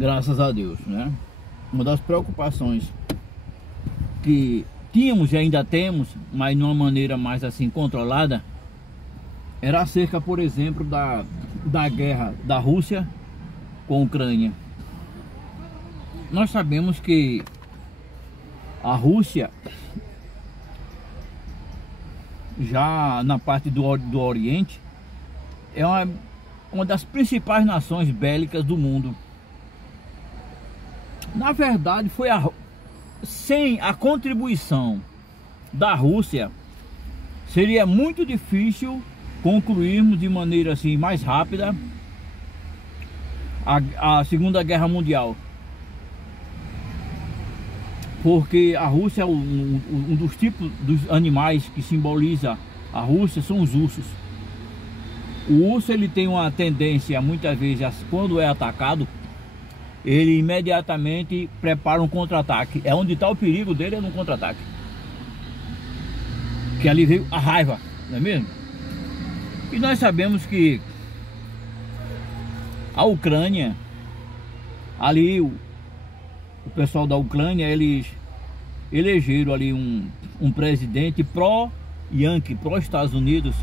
graças a Deus, né? Uma das preocupações que tínhamos e ainda temos, mas de uma maneira mais assim controlada, era acerca, por exemplo, da guerra da Rússia com a Ucrânia. Nós sabemos que a Rússia, já na parte do Oriente, é uma das principais nações bélicas do mundo. Na verdade, sem a contribuição da Rússia, seria muito difícil concluirmos de maneira assim mais rápida a Segunda Guerra Mundial. Porque a Rússia, um dos tipos dos animais que simboliza a Rússia são os ursos. O urso, ele tem uma tendência, muitas vezes, quando é atacado, ele imediatamente prepara um contra-ataque. É onde está o perigo dele, é no contra-ataque. Que ali veio a raiva, não é mesmo? E nós sabemos que a Ucrânia, ali o pessoal da Ucrânia, eles elegeram ali um presidente pró-Yankee, pró-Estados Unidos.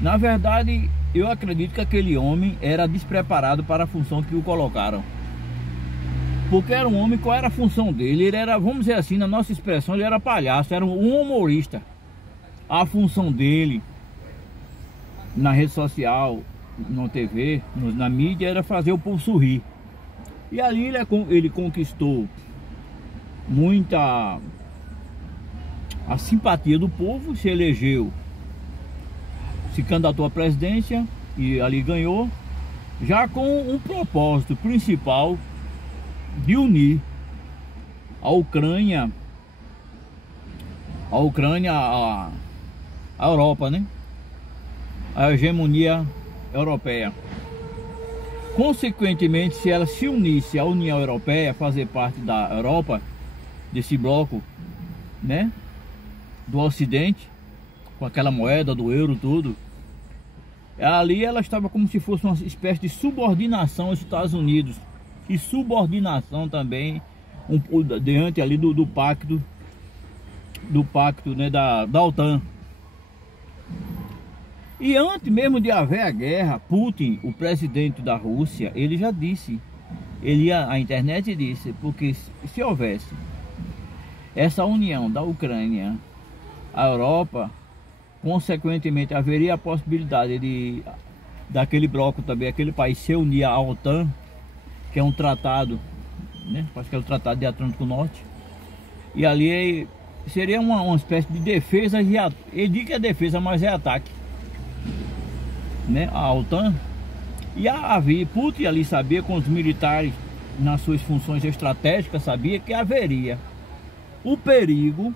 Na verdade, eu acredito que aquele homem era despreparado para a função que o colocaram. Porque era um homem, qual era a função dele? Ele era, vamos dizer assim, na nossa expressão, ele era palhaço, era um humorista. A função dele na rede social, na TV, na mídia, era fazer o povo sorrir. E ali ele conquistou muita a simpatia do povo, se elegeu, se candidatou à presidência e ali ganhou, já com um propósito principal de unir a Ucrânia à Europa, né? A hegemonia europeia. Consequentemente, se ela se unisse à União Europeia, fazer parte da Europa, desse bloco, né, do Ocidente, com aquela moeda do euro, tudo, ali ela estava como se fosse uma espécie de subordinação aos Estados Unidos e subordinação também diante ali do pacto, né, da OTAN. E antes mesmo de haver a guerra, Putin, o presidente da Rússia, ele já disse, ele ia à internet e disse, porque se houvesse essa união da Ucrânia à Europa, consequentemente haveria a possibilidade daquele bloco também, aquele país se unir à OTAN, que é um tratado, né? Acho que é o Tratado de Atlântico Norte, e ali seria uma espécie de defesa, ele diz que é defesa, mas é ataque, né, a OTAN. E havia, Putin ali sabia, com os militares nas suas funções estratégicas, sabia que haveria o perigo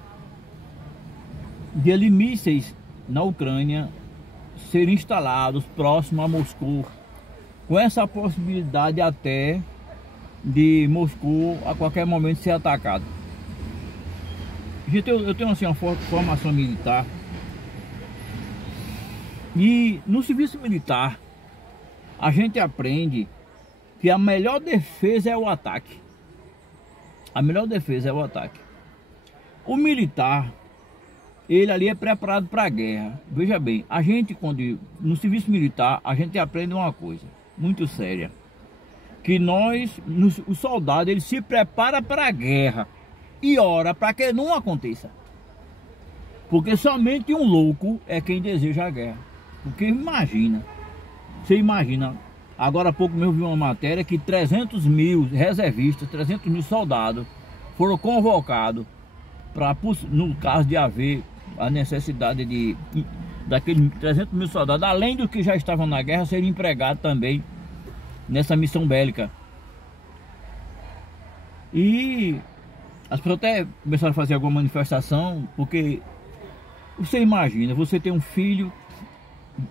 de mísseis na Ucrânia serem instalados próximo a Moscou, com essa possibilidade até de Moscou a qualquer momento ser atacado. Gente, eu tenho assim uma formação militar, e no serviço militar a gente aprende que a melhor defesa é o ataque. A melhor defesa é o ataque. O militar, ele ali é preparado para a guerra. Veja bem, a gente quando no serviço militar, a gente aprende uma coisa muito séria, que o soldado, ele se prepara para a guerra e ora para que não aconteça. Porque somente um louco é quem deseja a guerra. Porque você imagina, agora há pouco mesmo vi uma matéria que 300 mil reservistas, 300 mil soldados foram convocados para, no caso de haver a necessidade daqueles 300 mil soldados, além dos que já estavam na guerra, serem empregados também nessa missão bélica. E as pessoas até começaram a fazer alguma manifestação, porque você imagina, você tem um filho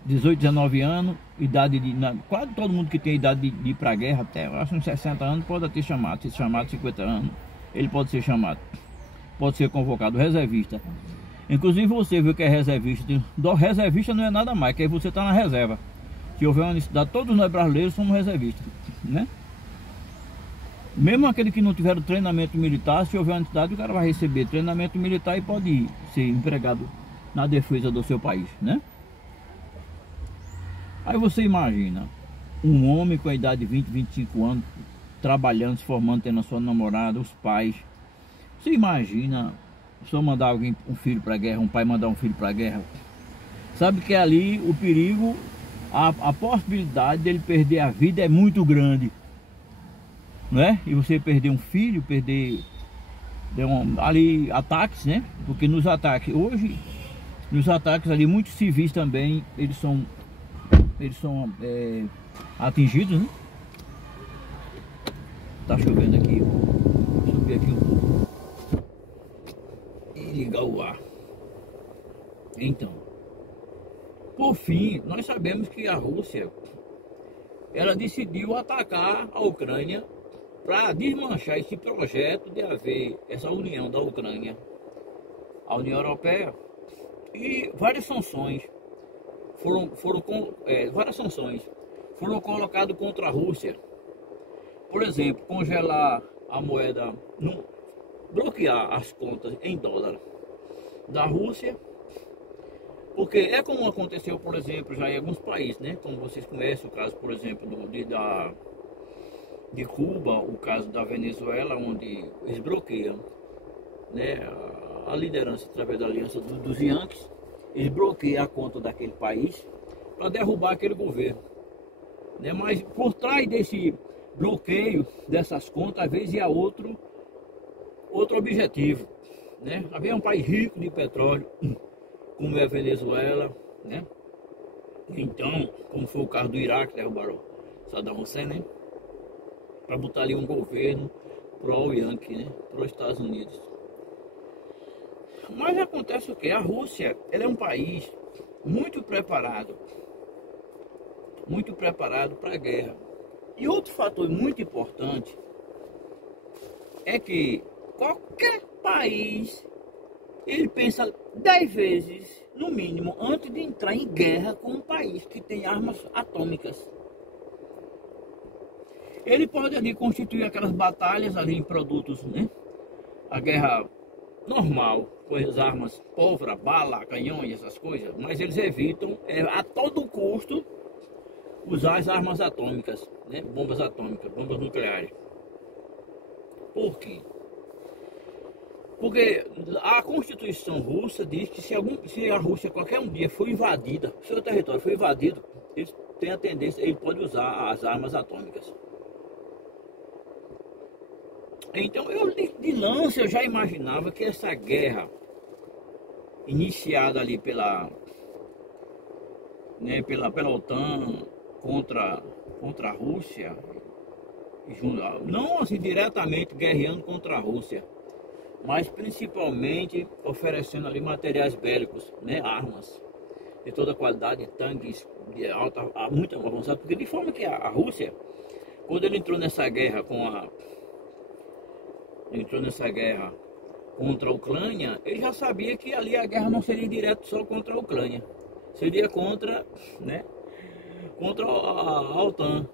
18, 19 anos, idade quase todo mundo que tem idade de ir para a guerra, até eu acho uns 60 anos, pode ter chamado, se chamado 50 anos, ele pode ser chamado, pode ser convocado, reservista. Inclusive você viu que é reservista, reservista não é nada mais, que aí você está na reserva. Se houver uma necessidade, todos nós brasileiros somos reservistas, né? Mesmo aquele que não tiver treinamento militar, se houver uma necessidade, o cara vai receber treinamento militar e pode ser empregado na defesa do seu país, né? Aí você imagina, um homem com a idade de 20, 25 anos, trabalhando, se formando, tendo a sua namorada, os pais. Você imagina só mandar alguém, um filho para a guerra, um pai mandar um filho para a guerra? Sabe que ali o perigo, a possibilidade dele perder a vida é muito grande, não é? E você perder um filho, perder ali ataques, né? Porque nos ataques hoje, nos ataques ali, muitos civis também, eles são atingidos, né? Tá chovendo aqui, vou subir aqui um pouco e ligar o ar. Então, por fim, nós sabemos que a Rússia, ela decidiu atacar a Ucrânia para desmanchar esse projeto de haver essa união da Ucrânia à União Europeia, e várias sanções foram colocadas contra a Rússia. Por exemplo, congelar a moeda, bloquear as contas em dólar da Rússia, porque é como aconteceu, por exemplo, já em alguns países, né? Como vocês conhecem o caso, por exemplo, de Cuba, o caso da Venezuela, onde eles bloqueiam, né, a liderança através da aliança dos Yankees, eles bloqueiam a conta daquele país para derrubar aquele governo, né? Mas por trás desse bloqueio dessas contas, às vezes há outro objetivo, né? Havia um país rico de petróleo, como é a Venezuela, né? Então, como foi o caso do Iraque, derrubaram Saddam Hussein, né? Para botar ali um governo pró-Yankee, né? Pró-Estados Unidos. Mas acontece o que? A Rússia, ela é um país muito preparado para a guerra. E outro fator muito importante é que qualquer país, ele pensa 10 vezes, no mínimo, antes de entrar em guerra com um país que tem armas atômicas. Ele pode ali constituir aquelas batalhas ali em produtos, né? A guerra normal, com as armas, pólvora, bala, canhões, essas coisas, mas eles evitam a todo custo usar as armas atômicas, né? Bombas atômicas, bombas nucleares. Por quê? Porque a Constituição russa diz que se a Rússia qualquer um dia for invadida, seu território foi invadido, ele tem a tendência, ele pode usar as armas atômicas. Então, de lance eu já imaginava que essa guerra iniciada ali pela OTAN contra a Rússia, não assim diretamente guerreando contra a Rússia, mas principalmente oferecendo ali materiais bélicos, né, armas de toda qualidade, tanques de alta, muito avançado, porque de forma que a Rússia, quando ele entrou nessa guerra contra a Ucrânia, ele já sabia que ali a guerra não seria direto só contra a Ucrânia, seria contra a OTAN,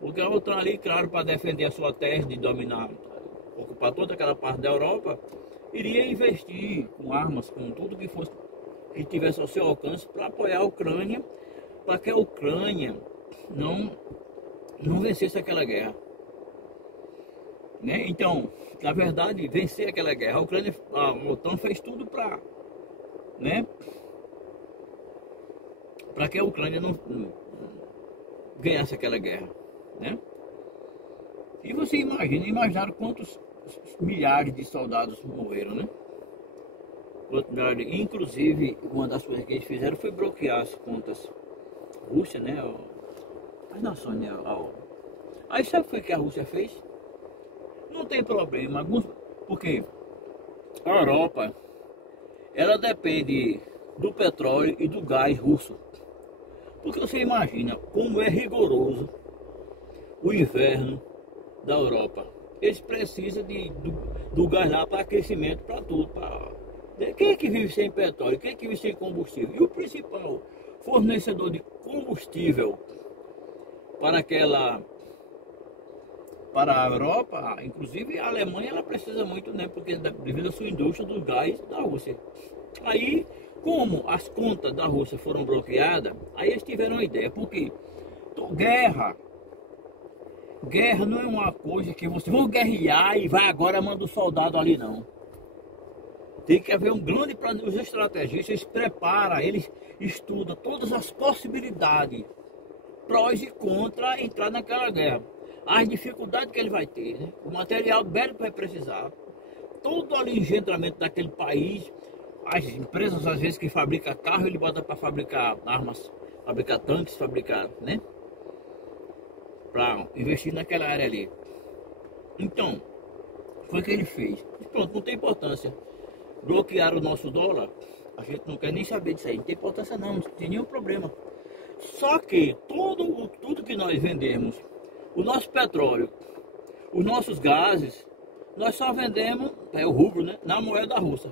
porque a OTAN ali, claro, para defender a sua terra, de dominar, ocupar toda aquela parte da Europa, iria investir com armas, com tudo que tivesse ao seu alcance para apoiar a Ucrânia, para que a Ucrânia não vencesse aquela guerra, né? Então, na verdade, vencer aquela guerra, a OTAN fez tudo para que a Ucrânia não ganhasse aquela guerra, né? E você imaginaram quantos milhares de soldados morreram, né? Inclusive, uma das coisas que eles fizeram foi bloquear as contas Rússia, né? As nações, né? Aí sabe o que a Rússia fez? Não tem problema, porque a Europa, ela depende do petróleo e do gás russo. Porque você imagina como é rigoroso o inverno da Europa. Eles precisam do gás lá para aquecimento, para tudo. Quem é que vive sem petróleo? Quem é que vive sem combustível? E o principal fornecedor de combustível para para a Europa, inclusive a Alemanha, ela precisa muito, né? Porque devido à sua indústria do gás da Rússia. Aí, como as contas da Rússia foram bloqueadas, aí eles tiveram uma ideia, porque guerra não é uma coisa que você vai guerrear e vai agora manda o soldado ali, não. Tem que haver um grande plano. Os estrategistas preparam, eles estudam todas as possibilidades, prós e contras, entrar naquela guerra. As dificuldades que ele vai ter, né? O material bélico que vai precisar, todo o engendramento daquele país. As empresas às vezes que fabricam carro, ele bota para fabricar armas, fabricar tanques, fabricar, né? Para investir naquela área ali. Então, foi o que ele fez. E pronto, não tem importância. Bloquearam o nosso dólar, a gente não quer nem saber disso aí, não tem importância não tem nenhum problema. Só que tudo que nós vendemos, o nosso petróleo, os nossos gases, nós só vendemos, o rublo, né, na moeda russa.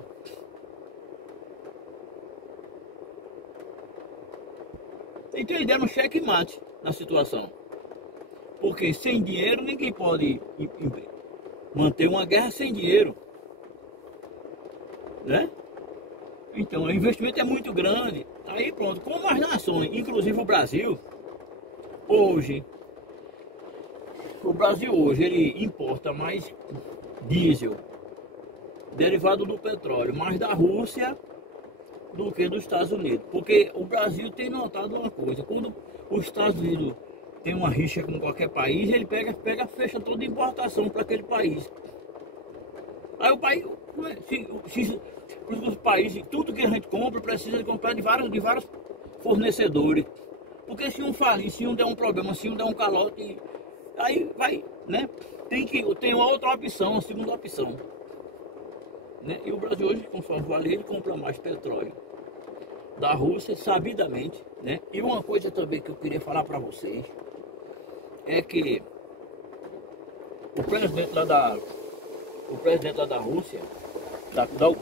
Então eles deram um checkmate na situação. Porque sem dinheiro ninguém pode manter uma guerra sem dinheiro, né? Então o investimento é muito grande. Aí pronto, como as nações, inclusive o Brasil hoje ele importa mais diesel derivado do petróleo, mais da Rússia do que dos Estados Unidos. Porque o Brasil tem notado uma coisa, quando os Estados Unidos tem uma rixa com qualquer país, ele fecha toda a importação para aquele país. Aí o país, os países, tudo que a gente compra, precisa de comprar de vários fornecedores. Porque se um falir, se um der um problema, se um der um calote, aí vai, né? Tem outra opção, a segunda opção. Né? E o Brasil hoje, conforme falei, ele compra mais petróleo da Rússia, sabidamente, né? E uma coisa também que eu queria falar para vocês é que o presidente lá da Rússia,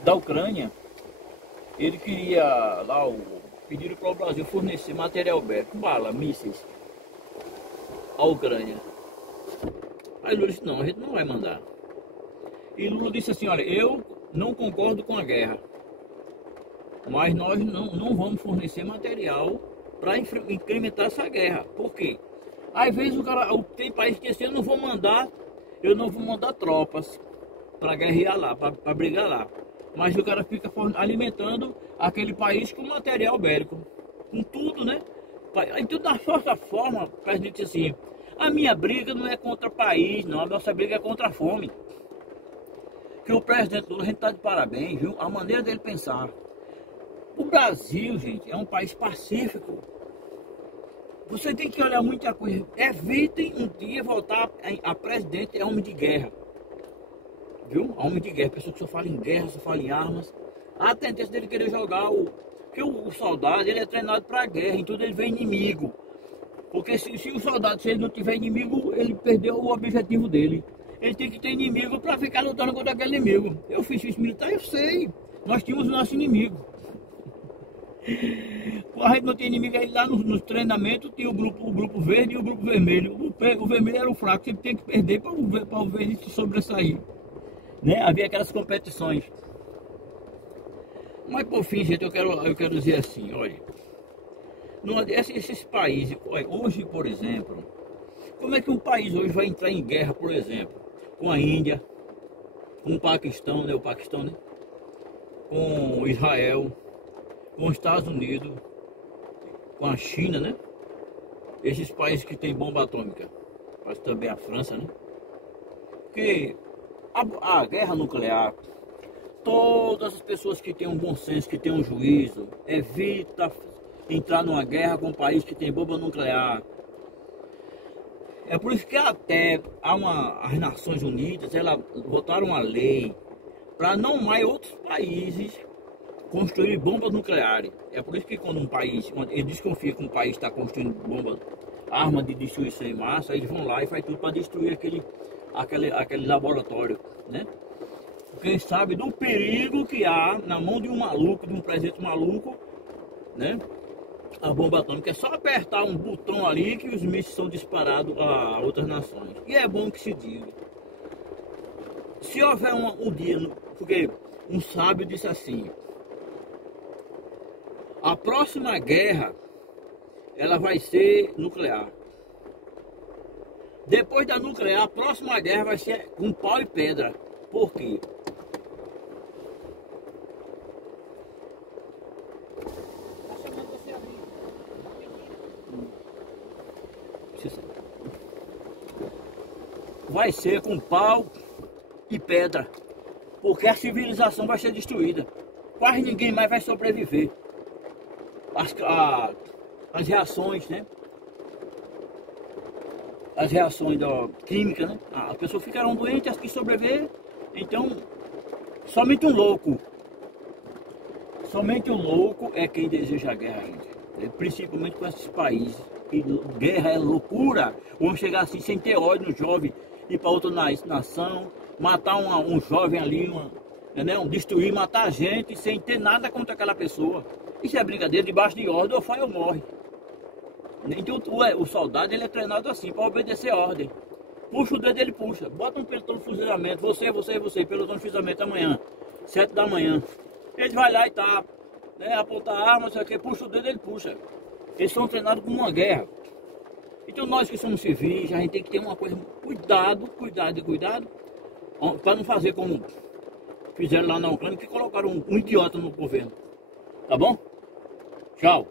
da Ucrânia, ele queria lá pediram para o Brasil fornecer material bélico, bala, mísseis à Ucrânia. Aí Lula disse, não, a gente não vai mandar. E Lula disse assim, olha, eu não concordo com a guerra, mas nós não vamos fornecer material para incrementar essa guerra. Por quê? Às vezes tem país que assim, eu não vou mandar tropas para guerrear lá, para brigar lá. Mas o cara fica alimentando aquele país com material bélico, com tudo, né? Então, da nossa forma, o presidente disse assim, a minha briga não é contra o país, não, a nossa briga é contra a fome. Que o presidente Lula, a gente está de parabéns, viu? A maneira dele pensar. O Brasil, gente, é um país pacífico. Você tem que olhar muita coisa. Evitem um dia voltar a presidente, é homem de guerra. Viu? Homem de guerra, pessoa que só fala em guerra, só fala em armas. A tendência dele querer jogar porque o soldado, ele é treinado para a guerra, em tudo ele vê inimigo. Porque se o soldado, se ele não tiver inimigo, ele perdeu o objetivo dele. Ele tem que ter inimigo para ficar lutando contra aquele inimigo. Eu fiz isso militar, eu sei. Nós tínhamos o nosso inimigo. A gente não tinha inimigo, aí lá nos treinamentos tinha o grupo verde e o grupo vermelho. O vermelho era o fraco, sempre tem que perder para o verde se sobressair. Né? Havia aquelas competições. Mas por fim, gente, eu quero dizer assim, olha, esses países, hoje, por exemplo, como é que um país hoje vai entrar em guerra, por exemplo, com a Índia, com o Paquistão, né? Com Israel, com os Estados Unidos, com a China, né? Esses países que têm bomba atômica, mas também a França, né? Porque a guerra nuclear, todas as pessoas que têm um bom senso, que têm um juízo, evita entrar numa guerra com um país que tem bomba nuclear. É por isso que até as Nações Unidas, elas votaram uma lei para não mais outros países construir bombas nucleares. É por isso que quando ele desconfia que um país está construindo arma de destruição em massa, eles vão lá e faz tudo para destruir aquele laboratório, né? Porque eles sabem do perigo que há na mão de um maluco, de um presidente maluco, né? a bomba atômica. É só apertar um botão ali que os mísseis são disparados a outras nações. E é bom que se diga. Se houver um dia, porque um sábio disse assim, a próxima guerra, ela vai ser nuclear. Depois da nuclear, a próxima guerra vai ser com pau e pedra. Por quê? Vai ser com pau e pedra. Porque a civilização vai ser destruída. Quase ninguém mais vai sobreviver. As reações, né? As reações químicas, né? As pessoas ficarão doentes, as que sobreviver. Então, somente um louco é quem deseja a guerra, gente. Principalmente com esses países. E guerra é loucura. Vamos chegar assim sem ter ódio no jovem, ir para outra nação, matar um jovem ali, entendeu? Destruir, matar a gente sem ter nada contra aquela pessoa. Isso é brincadeira, debaixo de ordem, ou faz ou morre. Então o soldado ele é treinado assim, para obedecer a ordem. Puxa o dedo, ele puxa. Bota um pelotão de fuzilamento, você, pelotão de fuzilamento amanhã, 7 da manhã. Ele vai lá e tá, né, apontar a arma, sei o que, puxa o dedo, ele puxa. Eles são treinados como uma guerra. Então nós que somos civis, a gente tem que ter uma coisa, cuidado, para não fazer como fizeram lá na Ucrânia, que colocaram um idiota no governo. Tá bom? Tchau.